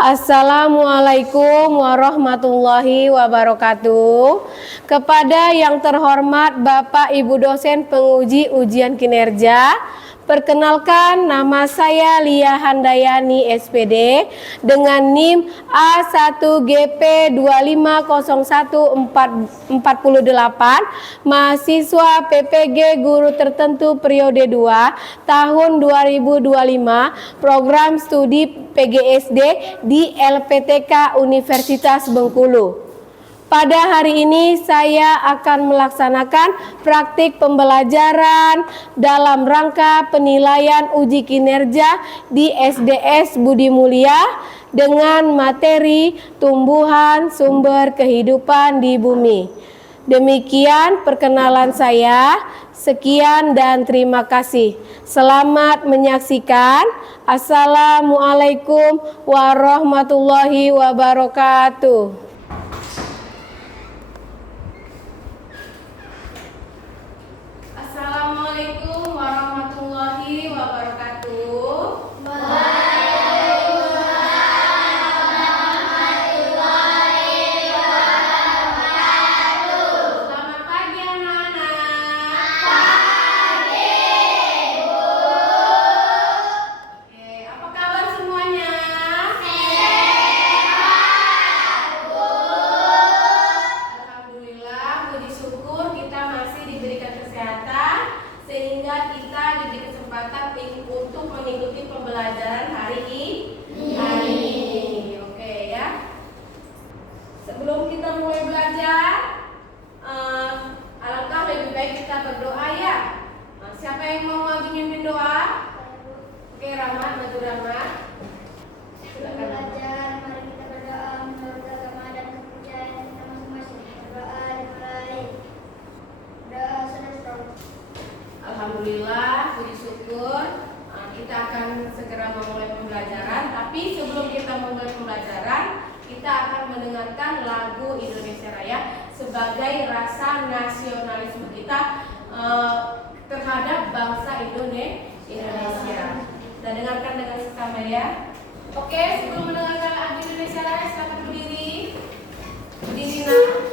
Assalamualaikum warahmatullahi wabarakatuh. Kepada yang terhormat Bapak Ibu dosen penguji ujian kinerja, perkenalkan nama saya Lia Handayani SPD dengan NIM A1GP2501448, mahasiswa PPG Guru Tertentu periode 2 tahun 2025, program studi PGSD di LPTK Universitas Bengkulu. Pada hari ini saya akan melaksanakan praktik pembelajaran dalam rangka penilaian uji kinerja di SDS Budi Mulia dengan materi tumbuhan sumber kehidupan di bumi. Demikian perkenalan saya. Sekian dan terima kasih. Selamat menyaksikan. Assalamualaikum warahmatullahi wabarakatuh. Assalamualaikum warahmatullahi wabarakatuh. Selamat pagi anak-anak. Oke, apa kabar semuanya? Alhamdulillah, puji syukur kita masih diberikan kesehatan sehingga kita diberi kesempatan untuk mengikuti pembelajaran hari ini. Oke ya. Sebelum kita mulai belajar, alangkah lebih baik kita berdoa ya. Siapa yang mau maju mimpin doa? Oke, Rahmat, maju Rahmat. Silakan. Belajar, mari kita berdoa menurut agama dan kepercayaan kita masing-masing. Berdoa dimulai. Doa sudah. Alhamdulillah, puji syukur. Kita akan segera memulai pembelajaran. Tapi sebelum kita memulai pembelajaran, kita akan mendengarkan lagu Indonesia Raya sebagai rasa nasionalisme kita terhadap bangsa Indonesia. Kita dengarkan dengan seksama ya. Oke, sebelum mendengarkan lagu Indonesia Raya, silakan berdiri. Berdiri nak.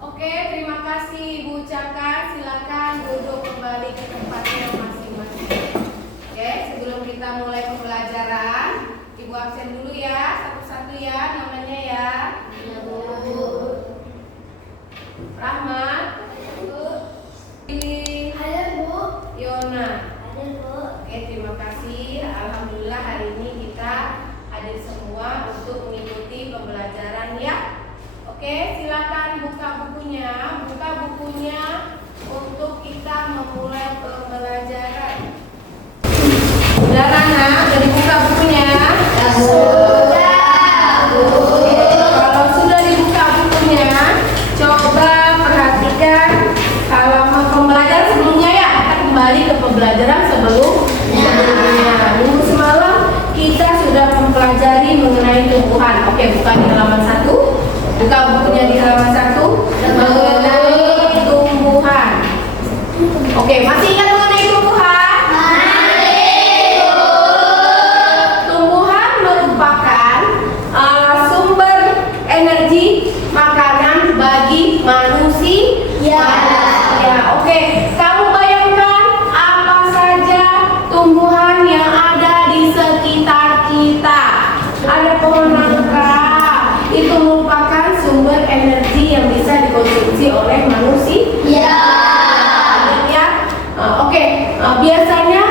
Oke, terima kasih Ibu ucapkan. Silakan duduk kembali ke tempatnya masing-masing. Oke, sebelum kita mulai pembelajaran, Ibu absen dulu ya, satu-satu ya, namanya ya. Rahmat. Pilih. Hadir, Bu. Yona. Hadir, Bu. Oke, terima kasih. Alhamdulillah hari ini kita hadir semua untuk mengikuti pembelajaran ya. Oke, silakan buka bukunya. Buka bukunya untuk kita memulai pembelajaran. Sudah anak, jadi buka bukunya. Kalau sudah dibuka bukunya, coba perhatikan halaman pembelajaran sebelumnya ya. Kita kembali ke pembelajaran sebelumnya. Minggu semalam kita sudah mempelajari mengenai tumbuhan. Oke, buka di halaman 1. Buka bukunya di halaman 1 mengenai tumbuhan. Oke, masih ingat mengenai tumbuhan? Tumbuhan merupakan sumber energi makanan bagi manusia. Ya, oke. Kamu bayangkan apa saja tumbuhan yang ada di sekitar kita. Ada pohon nangka. Itu merupakan sumber energi yang bisa dikonsumsi oleh manusia. Ya. Oke. Biasanya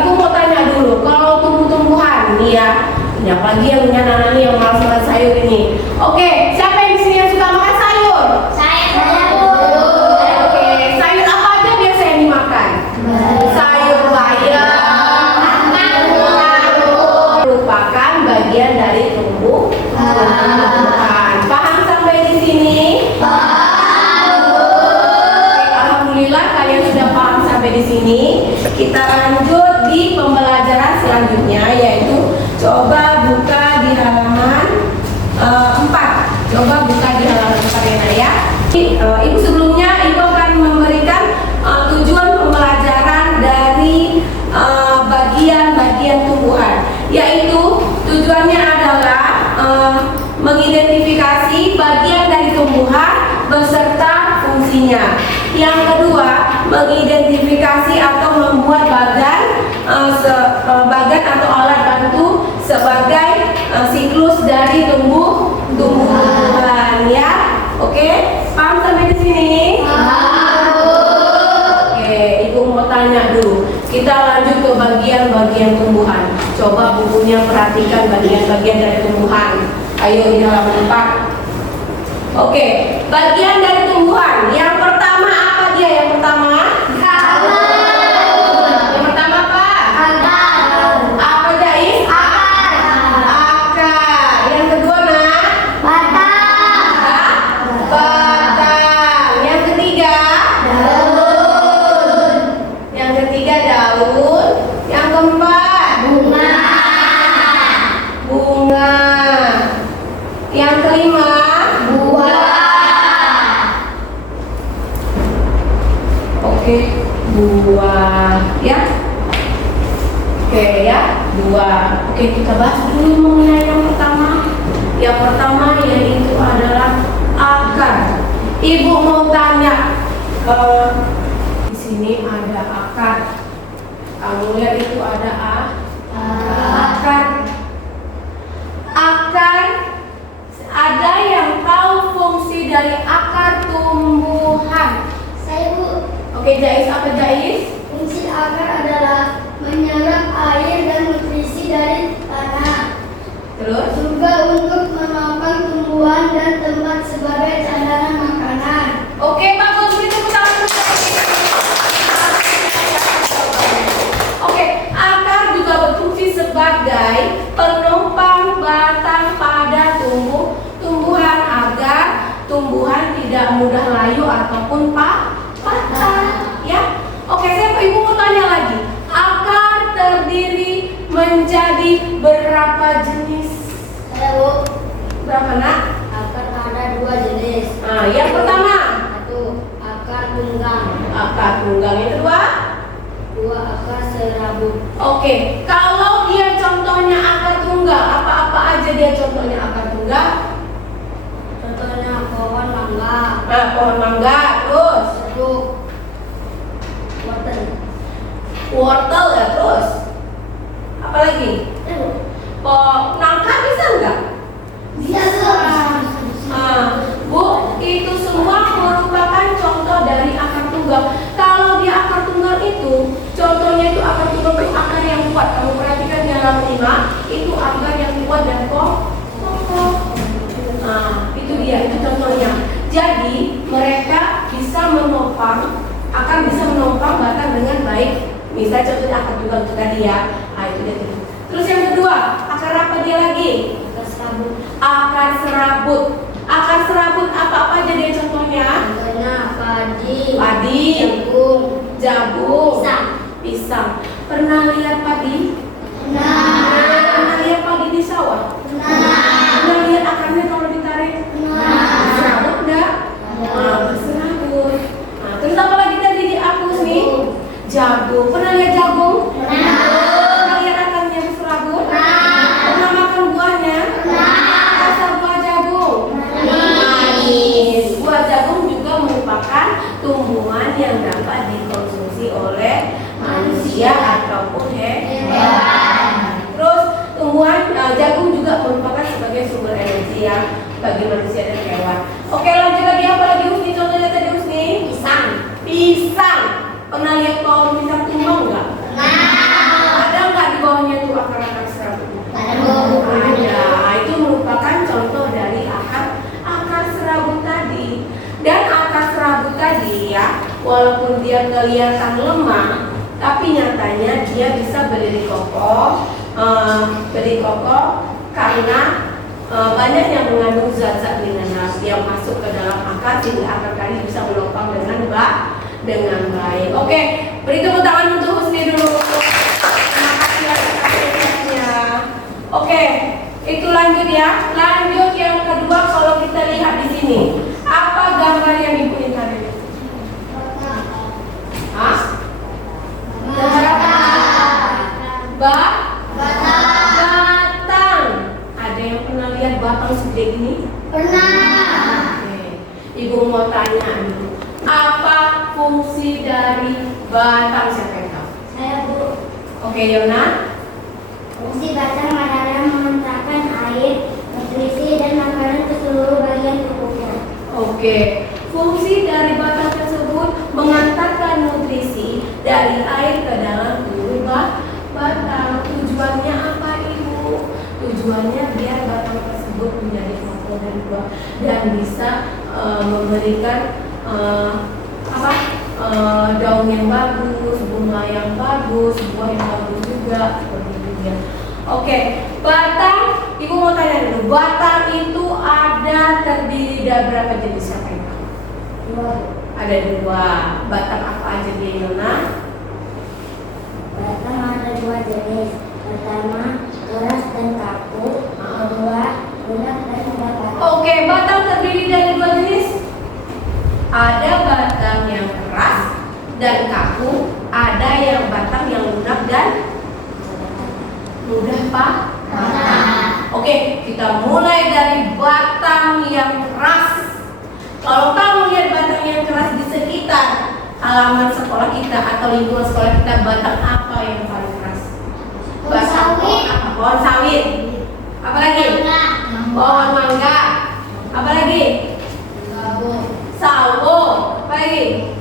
Ibu mau tanya dulu, kalau tumbuh-tumbuhan nih ya, ini apalagi yang punya anak yang malas makan sayur ini. Oke, siapa yang di sini yang suka makan sayur? Saya, Bu. Oke, sayur apa aja biasa yang dimakan? Sayur bayam, merupakan bagian dari tumbuhan. Paham sampai di sini? Alhamdulillah kalian sudah paham sampai di sini. Kita lanjut di pembelajaran selanjutnya, yaitu bagian tumbuhan, yaitu tujuannya adalah mengidentifikasi bagian dari tumbuhan beserta fungsinya. Yang kedua, mengidentifikasi atau membuat bagan atau alat bantu sebagai siklus dari tumbuhan ya. Oke, paham sampai di sini? Oke, Ibu mau tanya dulu. Kita lanjut ke bagian-bagian tumbuhan. Coba bukunya perhatikan bagian-bagian dari tumbuhan. Ayo di halaman 4. Oke, bagian dari tumbuhan. Yang pertama apa dia? Yang pertama? Yang pertama apa? Apa Jais? Akar. Yang kedua nak? Batang. Yang ketiga? Yang ketiga daun. Yang keempat? Bunga. Yang kelima? Oke, buah ya. Oke ya, buah. Oke, kita bahas dulu mengenai yang pertama. Yang pertama yaitu adalah akar. Ibu mau tanya, di sini ada akar. Kamu lihat itu ada akar. Akar. Ada yang tahu fungsi dari akar tumbuhan? Saya Bu. Oke, Jais, apa Jais? Fungsi akar adalah menyerap air dan nutrisi dari tanah. Terus? Juga untuk menopang tumbuhan dan tempat sebagai cadangan makanan. Oke, bagus. Beri tepuk tangan untuk Jais. Oke, akar juga berfungsi sebagai penopang batang pada tumbuhan agar tumbuhan tidak mudah layu ataupun patah. Ya. Oke, saya Ibu mau tanya lagi. Akar terdiri menjadi berapa jenis? Saya Bu. Berapa nak? Akar ada 2 jenis. Nah, yang pertama Satu, akar tunggang. akar tunggang. Yang kedua? 2, akar serabut. Oke, kalau dia contohnya akar tunggal, apa-apa aja dia contohnya akar tunggal? Contohnya pohon mangga. Nah, pohon mangga, terus Satu, wortel. wortel ya, terus apa lagi? Nangka bisa nggak? Bisa. Nah, Bu, itu semua merupakan contoh dari akar tunggal. Kalau dia akar tunggal itu, contohnya itu akar tunggal itu akar yang kuat. Kamu perhatikan di halaman 5, itu akar yang kuat dan kokoh. Nah, itu dia, itu contohnya. Jadi mereka bisa menopang, akan bisa menopang batang dengan baik. Misalnya contohnya akar tunggal itu tadi ya. Nah, itu dia. Terus yang kedua, akar apa dia lagi? Akar serabut. Akar serabut. Akar serabut apa-apa aja dia contohnya? Contohnya padi, Jagung, pisang. Pernah lihat padi? Pernah lihat padi di sawah? Pernah lihat akarnya kalau ditarik? Serabut enggak? Berserabut. Nah, terus apa lagi tadi dihapus nih? Jagung. Pernah lihat jagung? Pernah lihat akarnya berserabut? Pernah makan buahnya? Rasa buah jagung? Manis. Buah jagung juga merupakan tumbuhan yang dapat dikonsumsi oleh manusia ataupun hewan. Terus tumbuhan jagung juga merupakan sebagai sumber energi yang bagi manusia dan hewan. Oke, lanjut lagi, apa lagi Husni? Contohnya tadi Husni? Pisang. Pernah lihat pohon pisang tumbang nggak? Ada nggak di bawahnya tuh akar-akar serabut? Ada. Itu merupakan contoh dari akar serabut tadi. Dan akar serabut tadi ya, walaupun dia kelihatan lemah, tapi nyatanya dia bisa berdiri kokoh karena banyak yang mengandung zat-zat mineral yang masuk ke dalam akar sehingga akar tadi bisa menopang dengan baik. Oke, beri tepuk tangan untuk Husni dulu. Terima kasih atas apresiasinya. Oke, itu lanjut ya. Lanjut yang kedua, kalau kita lihat di sini, apa gambar yang Ibu lihat ini? Hah? Gambar apa? Batang. Ada yang pernah lihat batang segede ini? Pernah. Oke. Ibu mau tanya dulu. Apa fungsi dari batang? Siapa yang tahu? Saya, Bu. Oke, Yona. Fungsi batang adalah mengantarkan air, nutrisi, dan makanan ke seluruh bagian tubuhnya. Oke, fungsi dari batang tersebut mengantarkan nutrisi dari air ke dalam tubuh batang. Tujuannya apa, Ibu? Tujuannya biar batang tersebut menjadi kokoh dan kuat dan bisa memberikan daun yang bagus, bunga yang bagus, buah yang bagus juga seperti itu ya. Oke, batang, Ibu mau tanya dulu, batang itu ada terdiri dari berapa jenis? Siapa yang tahu? Ada 2. Batang apa aja dia, Yona? Batang ada 2 jenis. Pertama, keras dan kaku. Kedua, lunak dan tidak kaku. Oke, batang terdiri dari 2 jenis. Ada batang yang keras dan kaku, ada yang batang yang lunak dan mudah patah. Oke, kita mulai dari batang yang keras. Kalau kamu lihat batang yang keras di sekitar halaman sekolah kita atau lingkungan sekolah kita, batang apa yang paling keras? Pohon sawit. Pohon sawit. Apa lagi? Pohon mangga. Apa lagi? Sawo. Apa lagi?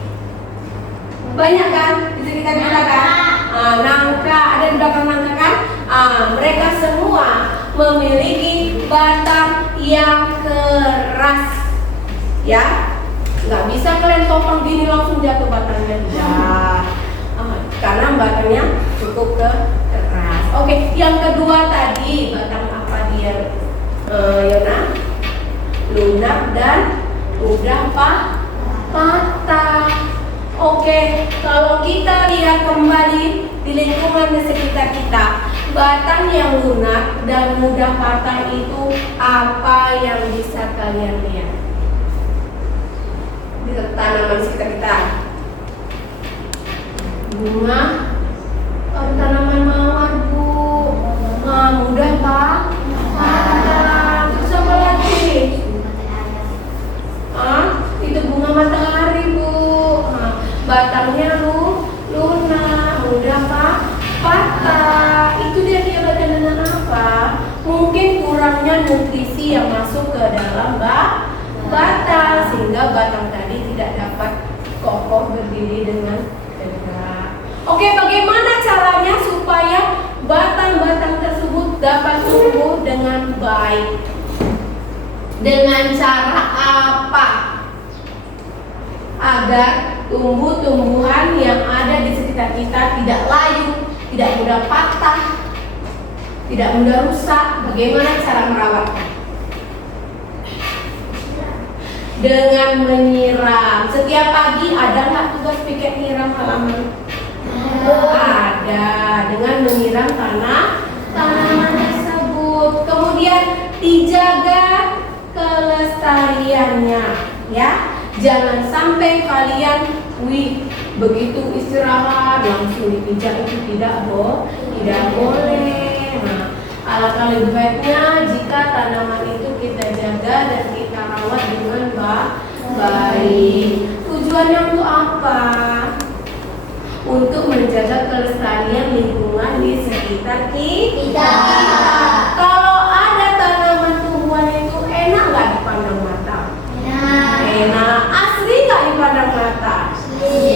Banyak kan di sekitar kita kan? Nangka, ada di belakang nangka kan? Mereka semua memiliki batang yang keras, ya. Nggak bisa kalian topang gini langsung jatuh batangnya, ya. Karena batangnya cukup keras. Oke, yang kedua tadi batang apa dia, Yona? Lunak dan mudah patah. Oke, kalau kita lihat kembali di lingkungan di sekitar kita, batang yang lunak dan mudah patah itu apa yang bisa kalian lihat di tanaman sekitar kita? Bunga, tanaman mawar, Bu. Mudah patah. Terus apa lagi? Itu bunga matahari, Bu. Batangnya lunak, mudah patah. Itu dia berkaitan dengan apa? Mungkin kurangnya nutrisi yang masuk ke dalam batang sehingga batang tadi tidak dapat kokoh berdiri dengan tegak. Oke, bagaimana caranya supaya batang-batang tersebut dapat tumbuh dengan baik? Dengan cara apa? Agar tumbuh-tumbuhan yang ada di sekitar kita tidak layu, tidak mudah patah, tidak mudah rusak. Bagaimana cara merawatnya? Dengan menyiram. Setiap pagi ada nggak tugas piket nyiram halaman? Ada. Dengan menyiram tanaman tersebut. Kemudian dijaga kelestariannya, ya. Jangan sampai kalian begitu istirahat langsung dipijak, itu tidak boleh. Alangkah lebih baiknya jika tanaman itu kita jaga dan kita rawat dengan baik. Tujuannya untuk apa? Untuk menjaga kelestarian lingkungan di sekitar kita. Kalau ada tanaman tumbuhan itu enak nggak dipandang mata? Enak. Asli nggak dipandang mata?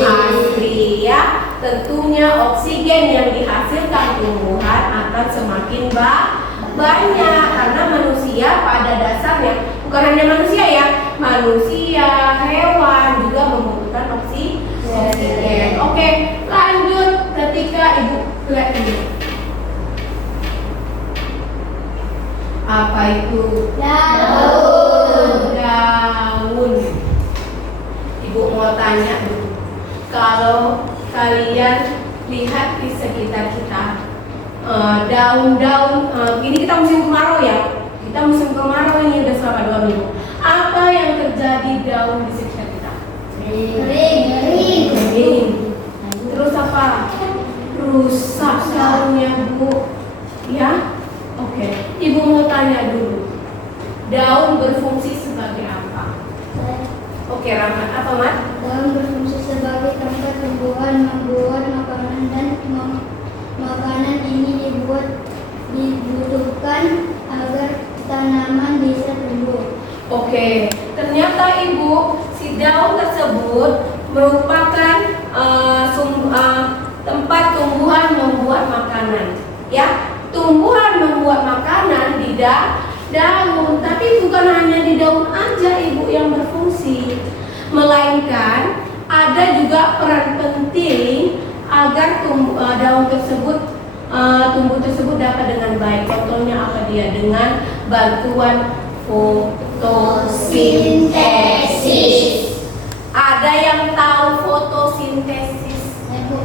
Asli, ya. Tentunya oksigen yang dihasilkan tumbuhan akan semakin banyak karena manusia pada dasarnya, bukan hanya manusia ya, manusia, hewan juga membutuhkan oksigen. Oke, lanjut ketika Ibu lihat ini. Apa itu? Daun. Ibu mau tanya dulu. Kalau kalian lihat di sekitar kita, daun-daun, ini kita musim kemarau ya. Kita musim kemarau ini udah selama 2 minggu. Apa yang terjadi daun di sekitar kita? Kering. Terus apa? Rusak daunnya, Bu. agar tanaman bisa tumbuh. Oke, ternyata Ibu, si daun tersebut merupakan tempat tumbuhan membuat makanan. Ya, tumbuhan membuat makanan di daun, tapi bukan hanya di daun aja Ibu yang berfungsi, melainkan ada juga peran penting agar daun tersebut tumbuh tersebut dapat dengan baik. Contohnya apa dia? Dengan bantuan fotosintesis. Ada yang tahu fotosintesis? Ibu,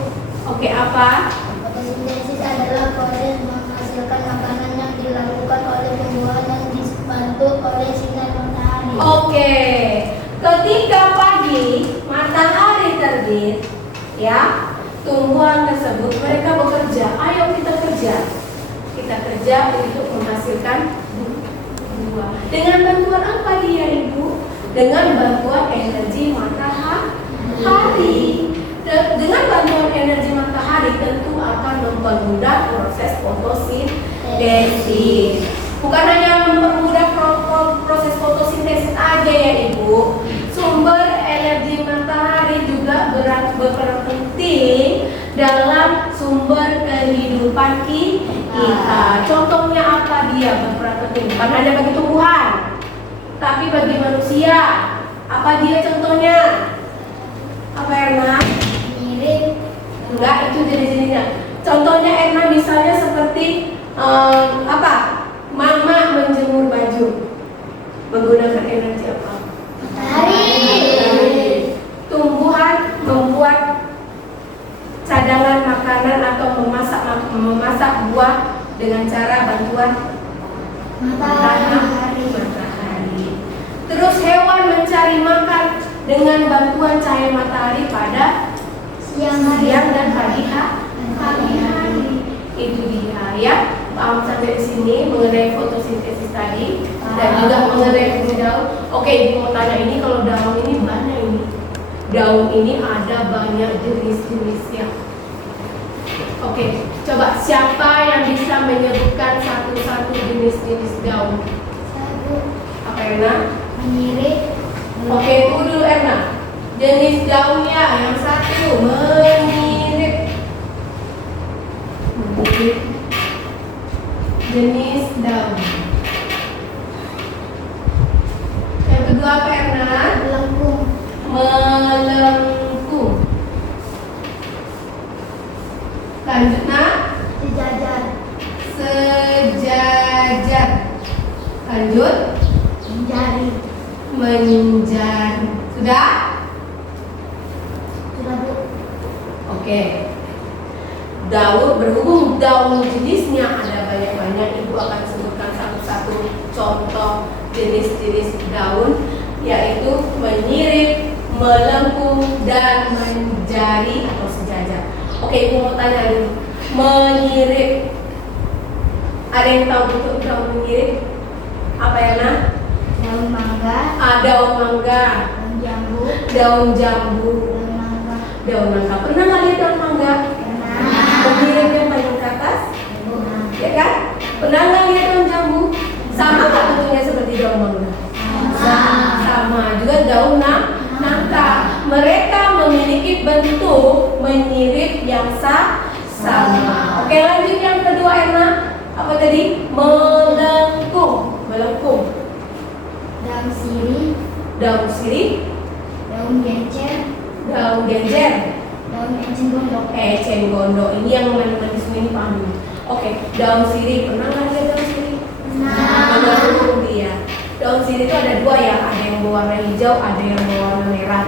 Oke, apa? fotosintesis adalah proses menghasilkan makanan yang dilakukan oleh tumbuhan yang dibantu oleh sinar matahari. Oke, ketika pagi matahari terbit, ya, tumbuhan tersebut mereka bekerja. Ayo kita kerja. Kita kerja untuk menghasilkan buah. Dengan bantuan apa dia, Ibu? Dengan bantuan energi matahari. Dengan bantuan energi matahari tentu akan mempermudah proses fotosintesis. Bukan hanya mempermudah proses fotosintesis aja ya Ibu. Sumber energi matahari juga berperan penting dalam sumber kehidupan kita. Contohnya apa dia berperan penting? Bukan hanya bagi tumbuhan, tapi bagi manusia. Apa dia contohnya? Apa Erna? Mirip. Enggak, itu jenis-jenisnya. Contohnya Erna misalnya seperti apa? Mama menjemur baju menggunakan energi apa? Matahari. Tumbuhan membuat cadangan makanan atau memasak buah dengan cara bantuan Matahari. Terus hewan mencari makan dengan bantuan cahaya matahari pada siang dan pagi hari. Itu dia ya. Paham sampai di sini mengenai fotosintesis tadi dan juga mengenai fungsi daun. Oke, Ibu mau tanya ini, kalau daun ini banyak ini. Daun ini ada banyak jenis-jenisnya. Oke, coba siapa yang bisa menyebutkan satu-satu jenis-jenis daun? Satu. Apa Erna? Mirip. Oke, tunggu dulu Erna. Jenis daunnya yang satu mirip. Jenis daun. Yang kedua apa Erna? Melengkung. Melengkung. Lanjut nak. Sejajar. Sejajar. Lanjut. Menjari. Menjari. Sudah? Sudah Bu. Oke. Daun, berhubung daun jenisnya ada banyak-banyak, Ibu akan sebutkan satu-satu contoh jenis-jenis daun, yaitu menyirip, melengkung, dan menjari atau sejajar. Oke, Ibu mau tanya dulu. Menyirip. Ada yang tahu bentuk daun menyirip? Apa ya, Nak? Daun mangga. Daun mangga. Daun jambu. Daun jambu. Daun mangga. Daun mangga. Pernah nggak lihat daun mangga? Menyirip yang paling ke atas? Ya kan? Pernah nggak lihat daun jambu? Sama nggak bentuknya seperti daun mangga? Sama juga daun nangka. Mereka memiliki bentuk menyirip yang sama. Oke, lanjut yang kedua Erna. Apa tadi? Melengkung. Melengkung. Daun sirih. Daun sirih. Daun gencer. Daun genjer. Daun eceng gondok. Eceng gondok. Ini yang manis-manis ini paham. Oke, daun sirih. Pernah nggak lihat daun sirih? Melengkung dia. Daun sirih itu ada dua ya, ada yang berwarna hijau, ada yang berwarna merah.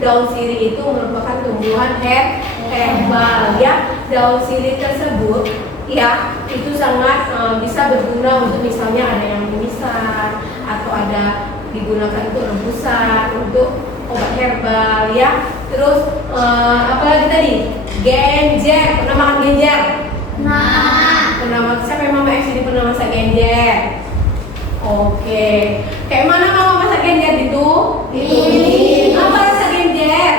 Daun sirih itu merupakan tumbuhan herbal ya. Daun sirih tersebut ya itu sangat bisa berguna untuk misalnya ada yang mimisan atau ada digunakan untuk rebusan, untuk obat herbal ya. Terus apa lagi tadi? Genjer. Pernah makan genjer? Pernah makan. Siapa yang mama sini pernah masak genjer? Oke. Kayak mana mama masak genjer itu? Ini. Apa rasa genjer?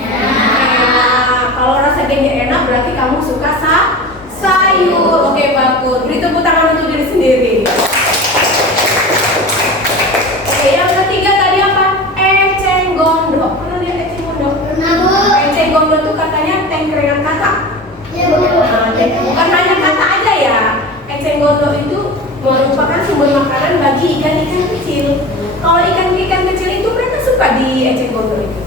Enak. Kalau rasa genjer enak berarti kamu suka sayur. Oke, bagus. Beri tepuk tangan untuk diri sendiri. gondok itu merupakan sumber makanan bagi ikan-ikan kecil. Kalau ikan-ikan kecil itu mereka suka di eceng gondok itu.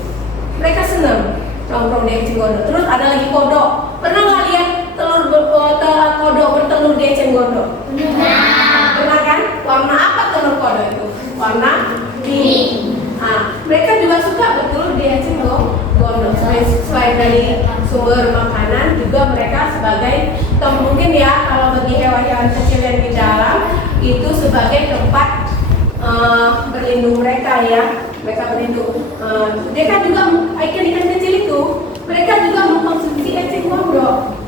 Mereka senang nongkrong di eceng gondok. Terus ada lagi kodok. Pernah nggak lihat kodok bertelur di eceng gondok? Pernah kan? Warna apa telur kodok itu? Warna pink. Mereka juga suka bertelur di eceng gondok. Selain dari sumber makanan, juga mereka sebagai mungkin ya kalau bagi hewan-hewan kecil yang di dalam itu sebagai tempat berlindung mereka ya. Mereka berlindung. Mereka juga ikan-ikan kecil itu mereka juga mengkonsumsi eceng gondok.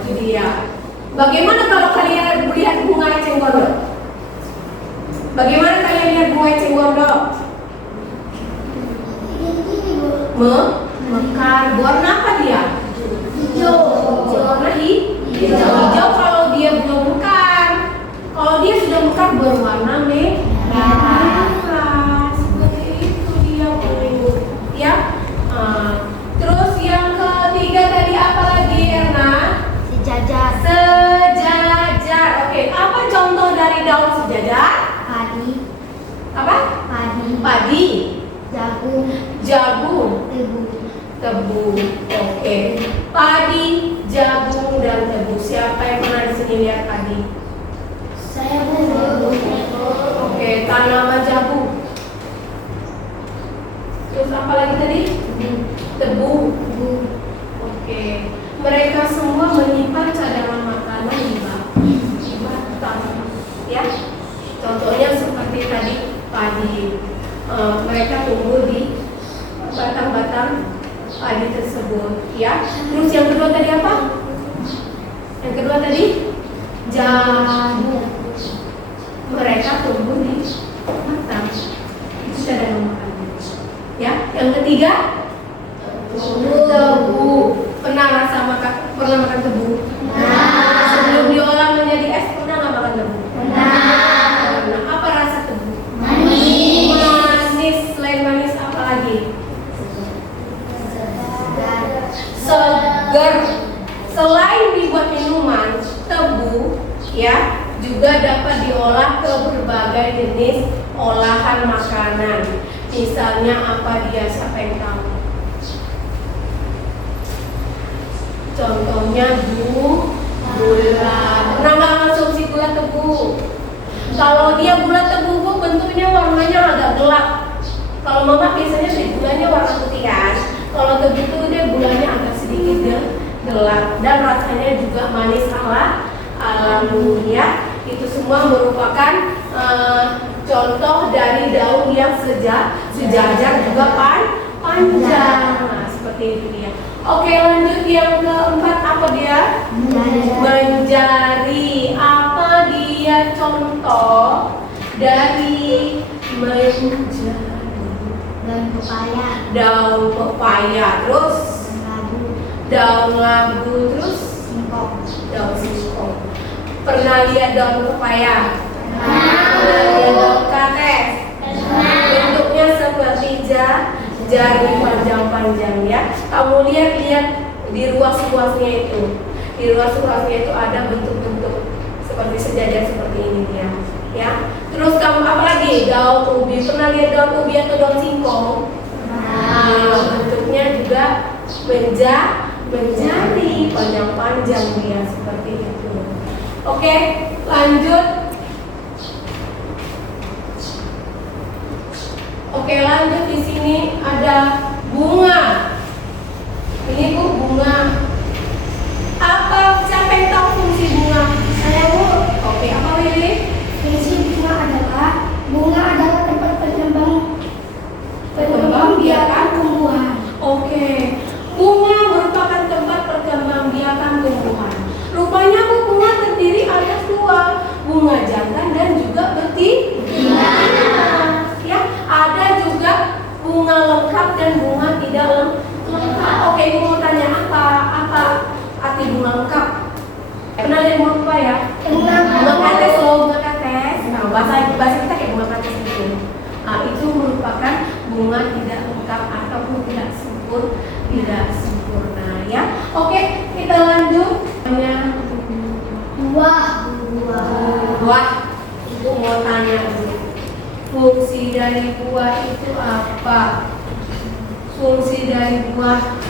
Itu dia. Bagaimana kalau kalian melihat bunga eceng gondok? Bagaimana kalian lihat bunga eceng gondok? Mekar. Warna apa dia? Hijau. Warna hijau. Hijau kalau dia belum mekar. Kalau dia sudah mekar berwarna merah. Seperti itu dia ya. Terus yang ketiga tadi apa lagi, Erna? Sejajar. Oke, apa contoh dari daun sejajar? Padi. Apa? Padi. Jagung. Tebu. Oke. Padi, jagung, dan tebu. Siapa yang pernah di sini lihat padi? Saya Bu. Oke, tanaman jagung. Terus apa lagi tadi? Tebu. Oke. Mereka semua menyimpan cadangan makanan di batang. Ya. Contohnya seperti tadi padi. Mereka tumbuh di batang-batang padi tersebut. Ya. Terus yang kedua tadi apa? Yang kedua tadi jagung. Mereka tumbuh di batang. Itu cadangan makanan. Ya. Yang ketiga tebu. Pernah makan tebu? Sebelum diolah menjadi es pernah nggak makan tebu? Pernah. Apa rasa tebu? Manis. Selain manis apa lagi? Segar. Selain dibuat minuman, tebu ya juga dapat diolah ke berbagai jenis olahan makanan. Misalnya apa dia? Siapa yang tahu? Contohnya gula. Pernah nggak konsumsi gula tebu? Kalau dia gula tebu bentuknya warnanya agak gelap. Kalau mama biasanya sih gulanya warna putih kan. Kalau tebu itu dia gulanya agak sedikit gelap dan rasanya juga manis alami ya. Itu semua merupakan contoh dari daun yang sejajar juga panjang. Nah, seperti itu dia. Oke, lanjut yang keempat, apa dia? Menjari. Apa dia contoh dari menjari? Daun pepaya, terus daun labu, terus daun singkong. Pernah lihat daun pepaya? Pernah lihat daun kates? Bentuknya seperti jari panjang-panjang ya. Kamu lihat di ruas-ruasnya itu. Di ruas-ruasnya itu ada bentuk-bentuk seperti sejajar seperti ini dia. Ya. Terus kamu apa lagi? Daun ubi. Pernah lihat daun ubi atau daun singkong? Bentuknya juga menjadi panjang-panjang dia seperti itu. Oke, lanjut. Oke, lanjut di sini ada bunga. Ini Bu, bunga. Apa siapa yang tahu fungsi bunga? Saya Bu. Oke, apa Willy? Fungsi bunga adalah tempat perkembangbiakan tumbuhan. Oke. Bunga merupakan tempat perkembangbiakan tumbuhan. Rupanya Bu, bunga terdiri atas dua, bunga jantan dan juga betina. Ya, ada juga bunga lengkap dan bunga tidak lengkap. Oke, Ibu mau tanya apa arti bunga lengkap? Pernah lihat bunga apa ya? Bunga kates loh, bunga kates. Nah, bahasa kita kayak bunga kates gitu. Nah, itu merupakan bunga tidak lengkap ataupun tidak sempurna ya. Oke, kita lanjut. Buah. Wah, Ibu mau tanya dulu. Fungsi dari buah itu apa? Fungsi dari buah.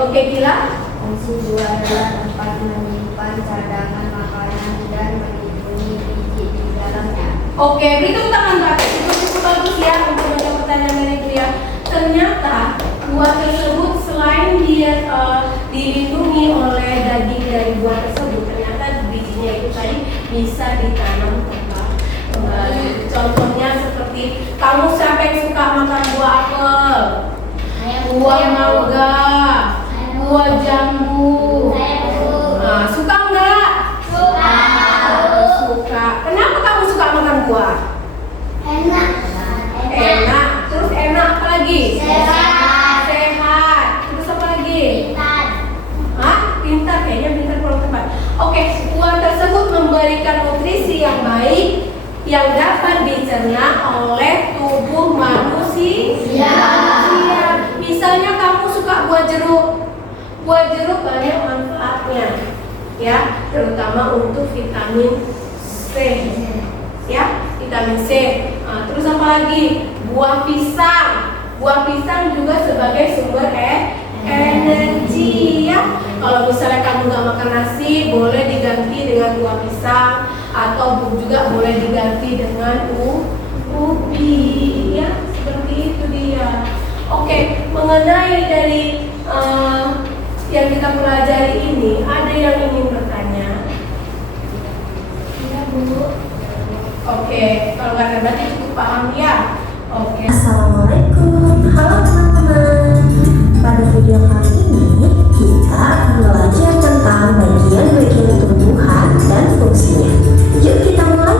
Oke, Gila. Fungsi buah adalah tempat menyimpan cadangan makanan dan melindungi biji di dalamnya. Oke, beri tepuk tangan Mbak. Itu bagus ya untuk menjawab pertanyaan dari Ibu ya. Ternyata buah tersebut selain dia dilindungi oleh daging dari buah tersebut, ternyata bijinya itu tadi bisa ditanam kembali. Contohnya seperti kamu siapa yang suka makan buah apel, buah mangga, buah jambu. Nah, suka enggak? Suka. Kenapa kamu suka makan buah? Enak. Terus enak apa lagi? Sehat. Terus apa lagi? Pintar. Kayaknya pintar kurang tepat. Oke, buah tersebut memberikan nutrisi yang baik yang dapat dicerna oleh tubuh manusia. Misalnya kamu suka buah jeruk. Buah jeruk banyak manfaatnya, ya, terutama untuk vitamin C, ya, vitamin C. Terus apa lagi? Buah pisang. Buah pisang juga sebagai sumber energi, ya. Kalau misalnya kamu nggak makan nasi, boleh diganti dengan buah pisang, atau juga boleh diganti dengan ubi, ya, seperti itu dia. Oke, mengenai dari yang kita pelajari ini, ada yang ingin bertanya? Iya, Bu. Oke, kalau nggak ada berarti cukup paham ya. Oke. Assalamualaikum, halo teman-teman. Pada video kali ini kita akan belajar tentang bagian-bagian tumbuhan dan fungsinya. Yuk kita mulai.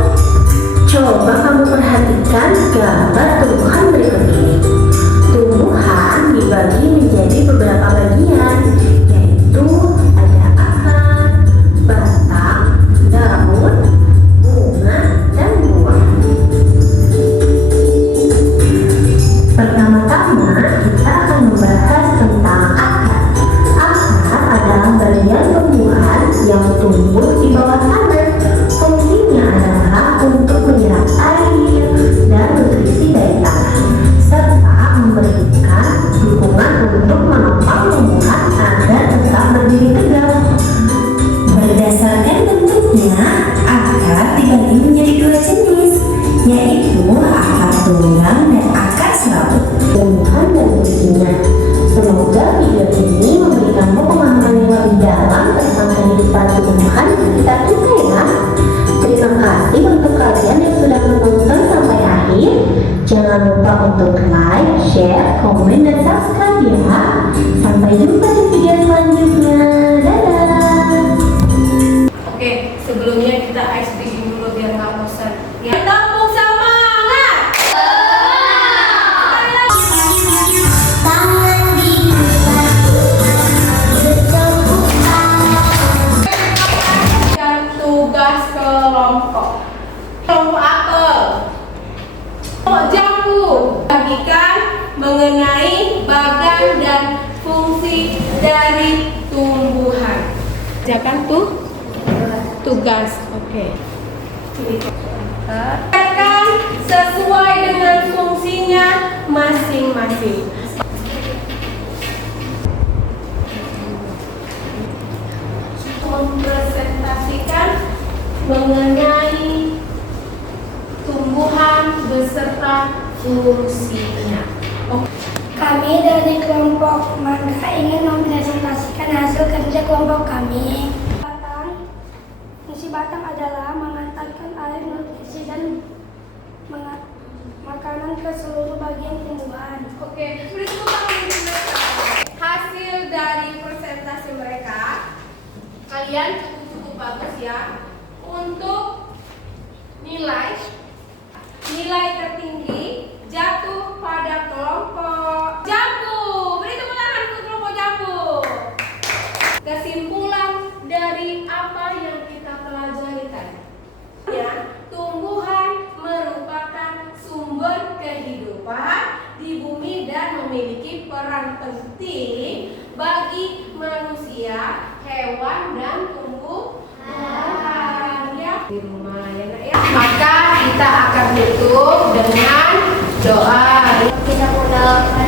Coba kamu perhatikan gambar tumbuhan berikut ini. Tumbuhan dibagi menjadi beberapa bagian, yaitu ada akar, batang, daun, bunga, dan buah. Pertama-tama kita akan membahas tentang akar. Akar adalah bagian tumbuhan yang tumbuh di bawah tanah. Fungsinya adalah untuk menyerap air dan nutrisi dari tanah, serta memberikan dukungan untuk menopang tumbuhan agar tetap berdiri tegak. Berdasarkan bentuknya, akar dibagi menjadi dua jenis, yaitu akar tunggang dan akar serabut. Tumbuhan dan fungsinya. Semoga video ini memberikanmu pemahaman yang lebih dalam tentang kehidupan tumbuhan di sekitar kita ya. Terima kasih untuk kalian yang sudah menonton sampai akhir. Jangan lupa untuk like, share, komen, dan subscribe ya. Sampai jumpa di video selanjutnya. Dadah. Oke, sebelumnya kita ice breaking dulu biar nggak bosan. Ya, tepuk semangat. Dan tugas kelompok. Kelompok apel. Kelompok jambu. Bagikan mengenai bagan dan fungsi dari tumbuhan. Jangan tugas. Oke. Akan sesuai dengan fungsinya masing-masing. Mempresentasikan mengenai tumbuhan beserta fungsinya. Kami dari kelompok mangga ingin mempresentasikan hasil kerja kelompok kami. Fungsi batang adalah mengantarkan air, nutrisi, dan makanan ke seluruh bagian tumbuhan. Oke, beri tepuk tangan untuk mereka. Hasil dari presentasi mereka, kalian cukup bagus ya. Untuk nilai tertinggi jatuh pada kelompok jambu. Beri tepuk tangan untuk kelompok jambu. Kesimpulan dari apa yang kita pelajari tadi, ya, tumbuhan merupakan sumber kehidupan di bumi dan memiliki peran penting bagi manusia, hewan, dan tumbuhan. Ya, di rumah ya nak ya. Maka kita akan tutup dengan doa. Kita berdoa